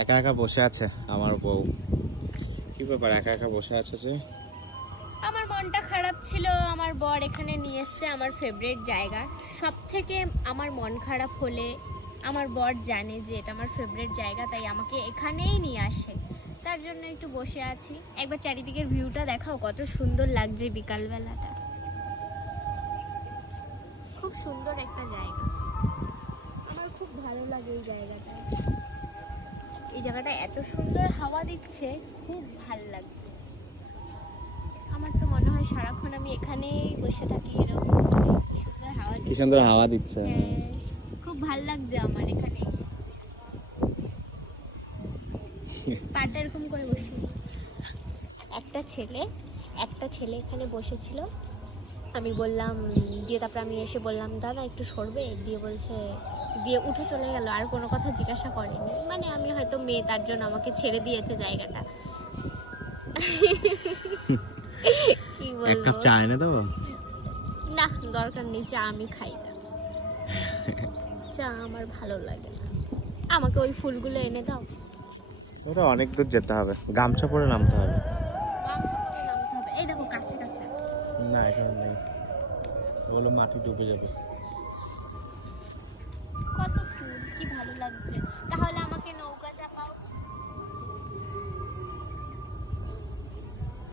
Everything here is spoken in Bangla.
একা একা বসে আছে আমার বউ। কি ব্যাপার একা একা বসে আছে যে? আমার মনটা খারাপ ছিল, আমার বর এখানে নিয়ে এসছে আমার ফেভারিট জায়গা। সব থেকে আমার মন খারাপ হলে আমার বর জানে যে এটা আমার ফেভারিট জায়গা, তাই আমাকে এখানেই নিয়ে আসে। তার জন্য একটু বসে আছি। একবার চারিদিকের ভিউটা দেখাও, কত সুন্দর লাগছে বিকালবেলাটা। খুব সুন্দর একটা জায়গা, আমার খুব ভালো লাগে এই জায়গাটা। এই জায়গাটা এত সুন্দর হাওয়া দিচ্ছে, খুব ভালো লাগছে। আমার তো মনে হয় সারাক্ষণ আমি এখানেই বসে থাকি, এরকম সুন্দর হাওয়া কি সুন্দর হাওয়া দিচ্ছে। হ্যাঁ, খুব ভালো লাগছে আমার এখানে এসে। পাটা এরকম করে বসি। একটা ছেলে এখানে বসেছিল, আমি বললাম দিয়ে তারপরে আমি এসে বললাম দাদা একটু সরবে, দিয়ে বলছে, দিয়ে উঠে চলে গেল, আর কোনো কথা জিজ্ঞাসা করেনি। মানে আমি হয়তো মেয়ে, তার জন্য আমাকে ছেড়ে দিয়েছে জায়গাটা। কি এক কাপ বলবো, চা এনে দেবো? না দরকার নেই, চা আমি খাই না, চা আমার ভালো লাগে না। আমাকে ওই ফুলগুলো এনে দাও। ওটা অনেক দূর যেতে হবে, গামছা পরে নামতে হবে। গামছা পরে নামতে হবে। এই দেখো কাছে কাছে আছে। না এখানে নেই, ওগুলো মাটি ডুবে যাবে। কত ফুল, কি ভালো লাগছে।